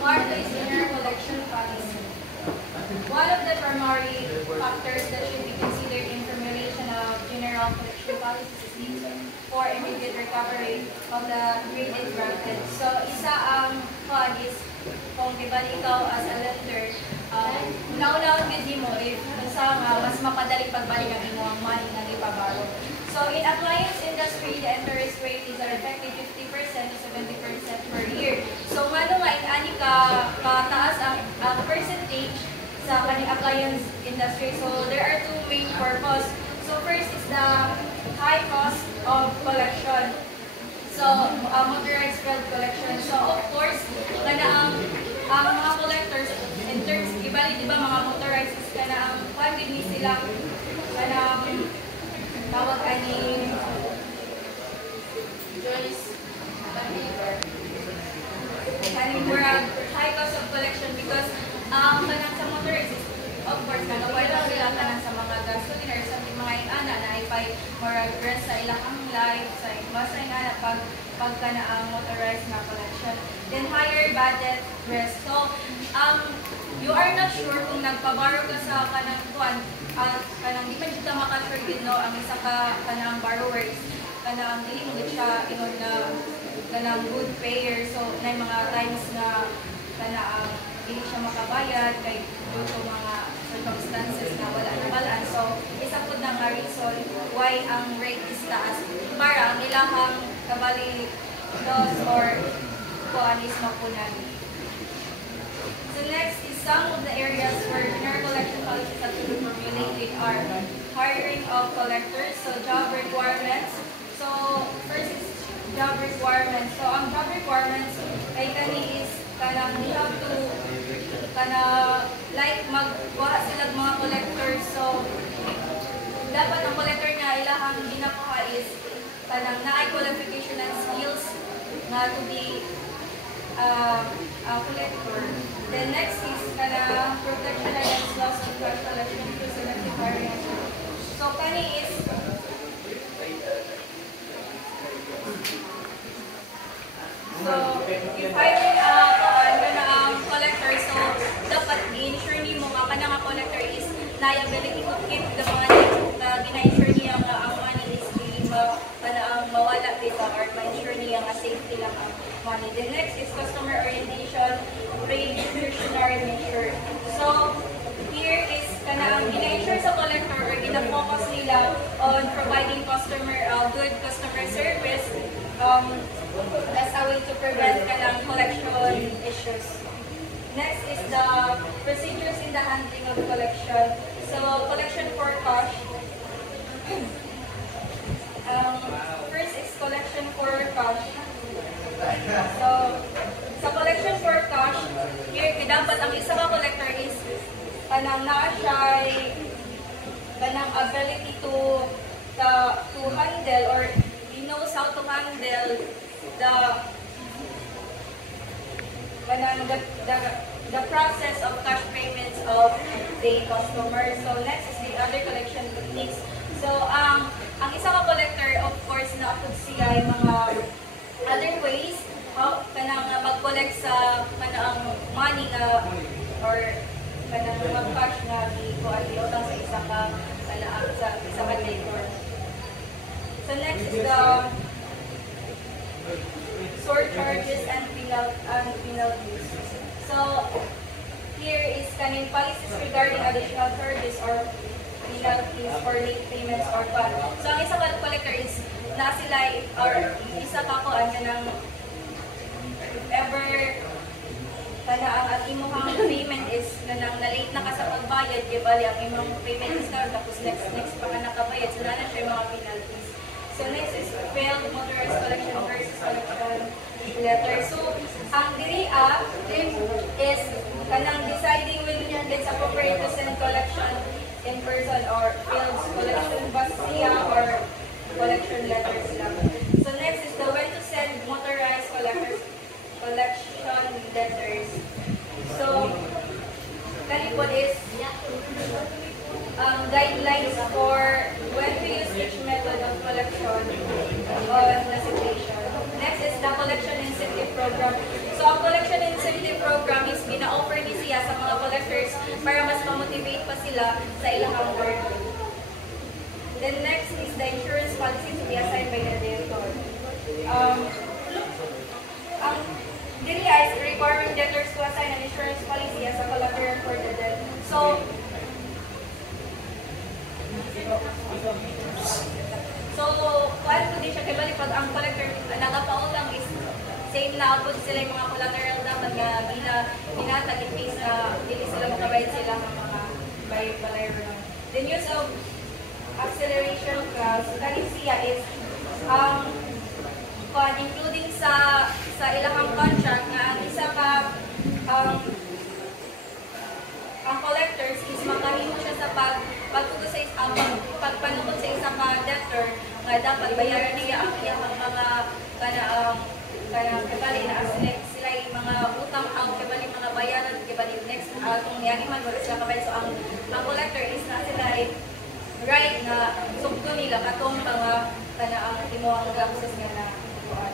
are placed in your collection policy. One of the primary factors that should be considered in formulation of general collection policies is need for immediate recovery of the graded granted. So, isa ang is kung diba ikaw as a lender, naunawang gindi mo if mas mapadali pagbalik ang imo ang money na ipabaro. So, in appliance industry, the interest rate is effective 50% to 70% per year. So, ano nga, ani kataas ang percentage sa kaning appliance industry. So, there are two main purposes. So, first is the high cost of collection. So, motorized field collection. So, of course, kana ang mga collectors, in terms, ibalik, diba, mga motorized, kana ang pagid ni sila, kana tawag kaning Joyce kaning murag high cost of collection because kanang sa motorized, of course, nagaway lang sila kanang sa mga gasolina or sa mga ina na ipay murag rest sa ilang ang life, sa basta ina pag kana ang motorized na collection. Then higher budget risk. So, you are not sure kung nagpabaro ka sa kanang kuan kanang di man kita maka-sure din no ang isa ka kanang borrowers kanang dili mo gid siya ingon na kanang good payer. So, na mga times na kanang hindi siya makabayad kay due to mga circumstances na wala na balaan. So, isa po na nga reason why ang rate is taas para ang ilahang kabali loss or kuanis mapunan. So, next is some of the areas where general collection policies have to be formulated are hiring of collectors, so job requirements. So, first is job requirements. So, ang job requirements kay kani is kanang you have to like magwa sila mga collectors. So, dapat ang collector nga ilahang ginakuha is kanang naay qualification and skills na to be a collector. Then next is kanang protection against loss of cash collection through selective hiring. So, kani is so, if hiring collector, so dapat i-insure ni mo nga kanang collector is liability to keep the money na gina-insure niya nga ang money is hindi mawala dito or ma-insure niya nga safety lang ang money. The next is customer orientation, precautionary measure. So, here is kanang gina-insure sa collector or gina-focus nila on providing good customer service as a way to prevent kanang collection issues. Next is the procedures in the handling of collection. So, collection for cash. First is collection for cash. So, sa collection for cash, here, dapat ang isa ka collector is kanang naa siya kanang ability to handle or he knows how to handle the process of cash payments of the customer. So, next is the other collection techniques. So, ang isa ka collector, of course, na-apod siya yung mga other ways how kanang mag-collect sa kanang money na or kanang mag-cash na i-utang sa isa ka debtor. So, next is the surcharges and penalties. So, here is kaning policies regarding additional charges or penalties for late payments or fund. So, ang isa ka collector is na sila or isa ka ko kanang if ever ang imong payment is kanang na-late na ka sa pagbayad, di ba ang imong payment is na tapos next pa ka nakabayad, so na siya yung mga penalties. So, next is failed motorized collection versus collection letter. So, ang diri is kanang deciding when it's appropriate to send collection in person or failed collection basiya or collection letters lang. So, next is the when to send motorized collection letters. So, kalipod is guidelines for when to use each method of collection on the situation. Next is the collection incentive program. So ang collection incentive program is gina-offer ni siya sa mga collectors para mas ma-motivate pa sila sa ilang work. Then next is the insurance policy to be assigned by the debtor. Ang dili is requiring debtors to assign an insurance policy as a collateral for the debt. So paano po din siya kay bali pag ang collector nagapautang is same na po sila yung mga collateral dapat nga binatag in case na dili sila makabayad sila ng mga bayad. The use of acceleration clause kani siya is including sa ilahang contract nga ang isa ka ang collectors is makahimo siya sa pagpanukod sa isa ka debtor nga dapat bayaran niya ang iyang mga kabali na sila yung mga utang ang kabali mga bayaran kabali next kung niyani man wala sila kabayad. So ang collector is na sila right na sugto nila katong mga ang timuang process nga na kuan.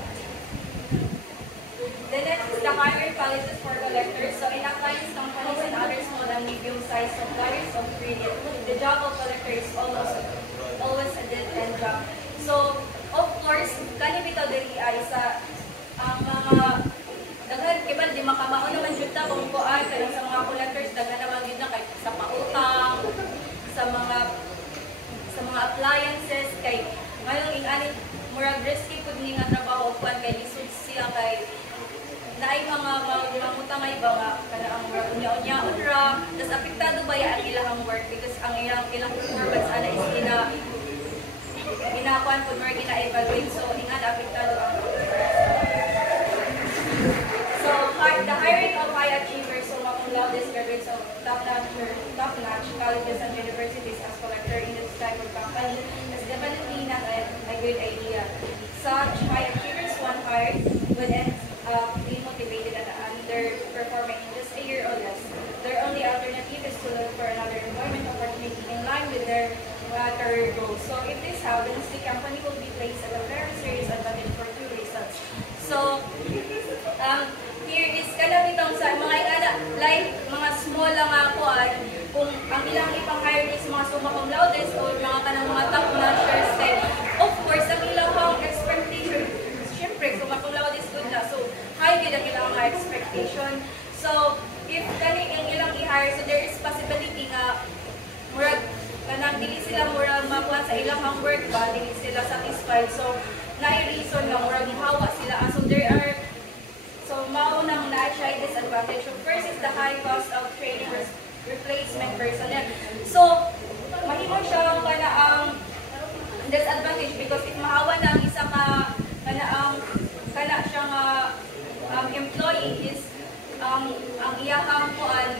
The next is the higher policies for collectors. So in appliance companies and other small and medium-sized suppliers of credit, the job of collector is always a dead-end job. So of course, kani bitaw diri ay sa ang mga daghan kiban di makamao naman jud ta kung kuan kanang sa mga collectors daghan naman gid na kay sa pautang, sa mga appliances kay ngayon ingani murag risky pud ni nga trabaho kuan kay lisod siya kay naay mga utang ay ba nga kana ang murag unya-unyaon ra tas apektado ba ya ang ilang work because ang ilang performance ana is ginakuan pud more gina-evaluate so ingani apektado ang so the hiring of high achievers so cum laude graduates of top-notch colleges and universities as collector in this type of company is definitely not a good idea. Such high achievers one hired would end up being motivated and underperforming in just a year or less. Their only alternative is to look for another employment opportunity in line with their career goals. So if this happens, the company will be placed at a very serious advantage for two reasons. So here is kanang itong sa mga ingana like mga small lang kuan kung ang ilang ipang-hire is mga summa cum laude o mga kanang mga top-notchers kay of course ang ilang expectation syempre summa cum laude is good na so high gid ang ilang mga expectation. So if kani ang ilang i-hire so there is possibility nga murag kanang dili sila murag makuha sa ilang work ba dili sila satisfied so naay reason nga murag hawa sila so there are maunang na-siya disadvantage. So first is the high cost of training replacement personnel. So mahimo siya kana ang disadvantage because if mahawa na ang isa ka kana siya nga employee is ang iyahang kuan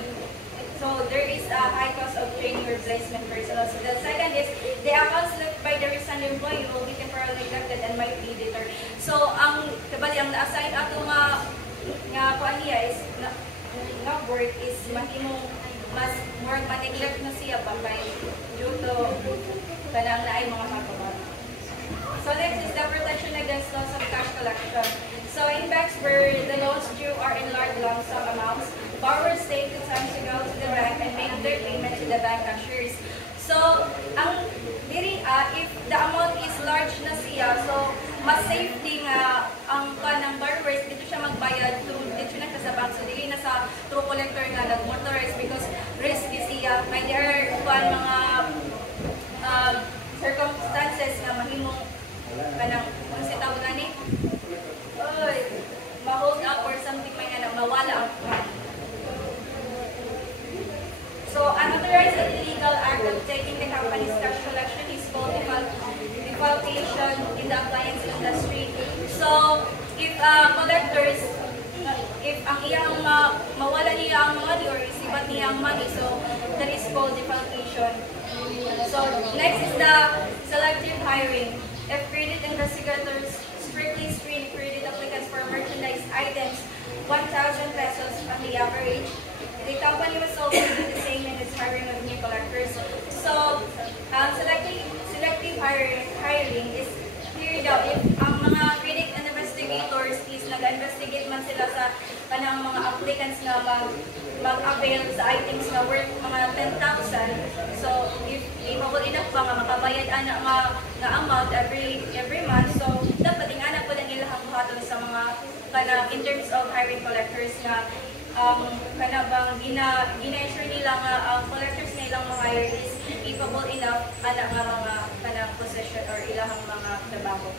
so there is a high cost of training replacement personnel. So the second is the accounts left by the resigned employee will be temporarily neglected and might be deterred. So ang kabali ang na-assign ato nga kuan niya is nga work is mahimo mas more ma-neglect na siya pa kay due to kanang naay mga kapabat. So next is the protection against loss of cash collection. So in banks where the loans due are in large lump sum amounts, borrowers take the time to go to the bank and make their payment to the bank cashiers. So ang diri if the amount is large na siya, so mas safety nga ang kanang borrowers dito siya magbayad dito na siya sa bank. So dili na sa true collector nga nag-motorize because risky siya. May there are mga circumstances na mahimong kanang kung si tawag gani ma-hold up or something may nga mawala ang fund. So unauthorized and illegal act of taking the company's cash collection is called defalcation in the appliance industry. So if collectors if ang iyang mawala niya ang money or isibat niya ang money so that is called defalcation. So next is the selective hiring. If credit investigators strictly screen credit applicants for merchandise items 1,000 pesos on the average, the company was always do the same in its hiring of new collectors. So selective hiring is here daw if ang mga credit investigators applicants nga mag-avail sa items nga worth mga 10,000. So if able enough pa nga makabayad nga amount every month, so dapat ingana po lang ilahang buhaton sa mga in terms of hiring collectors nga kana bang gina-ensure nila nga ang collectors na ilang mga hire is capable enough ana nga mga kanang position or ilang mga trabaho.